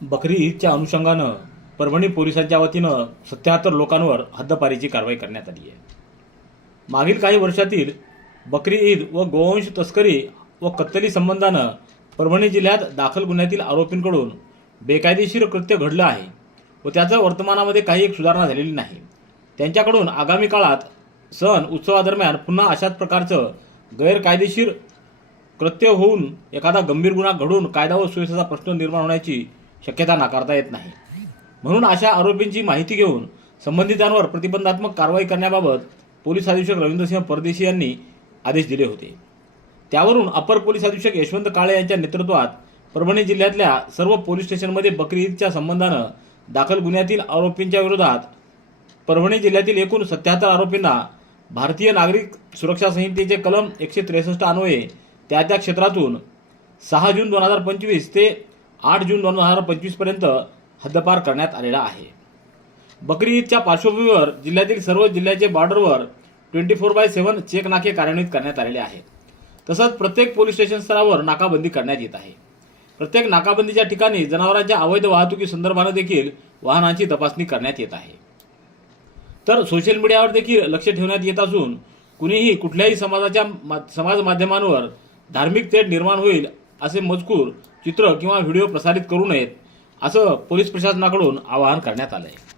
बकरी ईदच्या अनुषंगानं परभणी पोलिसांच्या वतीनं सत्याहत्तर लोकांवर हद्दपारीची कारवाई करण्यात आली आहे. मागील काही वर्षातील बकरी ईद व गोवंश तस्करी व कत्तली संबंधानं परभणी जिल्ह्यात दाखल गुन्ह्यातील आरोपींकडून बेकायदेशीर कृत्य घडलं आहे व त्याचं वर्तमानामध्ये काही एक सुधारणा झालेली नाही. त्यांच्याकडून आगामी काळात सण उत्सवादरम्यान पुन्हा अशाच प्रकारचं गैरकायदेशीर कृत्य होऊन एखादा गंभीर गुन्हा घडून कायदा व सुव्यवस्थेचा प्रश्न निर्माण होण्याची शक्यता नाकारता येत नाही. म्हणून अशा आरोपींची माहिती घेऊन संबंधितांवर प्रतिबंधात्मक कारवाई करण्याबाबत पोलीस अधीक्षक रवींद्रसिंह परदेशी यांनी आदेश दिले होते. त्यावरून अपर पोलीस अधीक्षक यशवंत काळे यांच्या नेतृत्वात परभणी जिल्ह्यातल्या सर्व पोलीस स्टेशनमध्ये बकरी ईदच्या संबंधानं दाखल गुन्ह्यातील आरोपींच्या विरोधात परभणी जिल्ह्यातील एकूण सत्याहत्तर आरोपींना भारतीय नागरिक सुरक्षा संहितेचे कलम एकशे त्रेसष्ट अन्वये त्या त्या क्षेत्रातून सहा जून दोन हजार पंचवीस ते आठ जून दोन हजार पंचवीसपर्यंत हद्दपार करण्यात आलेला आहे. बकरी ईदच्या पार्श्वभूमीवर जिल्ह्यातील सर्व जिल्ह्याचे बॉर्डरवर twenty four by seven check नाके कार्यान्वित करण्यात आलेले आहेत. तसंच प्रत्येक पोलीस स्टेशन स्तरावर नाकाबंदी करण्यात येत आहे. प्रत्येक नाकाबंदीच्या ठिकाणी जनावरांच्या अवैध वाहतुकी संदर्भानं देखील वाहनांची तपासणी करण्यात येत आहे. तर सोशल मीडियावर देखील लक्ष ठेवण्यात येत असून कुणीही कुठल्याही समाजाच्या मा- समाज माध्यमांवर धार्मिक तेढ निर्माण होईल असे मजकूर चित्र किंवा व्हिडिओ प्रसारित करू नयेत असं पोलीस प्रशासनाकडून आवाहन करण्यात आलं आहे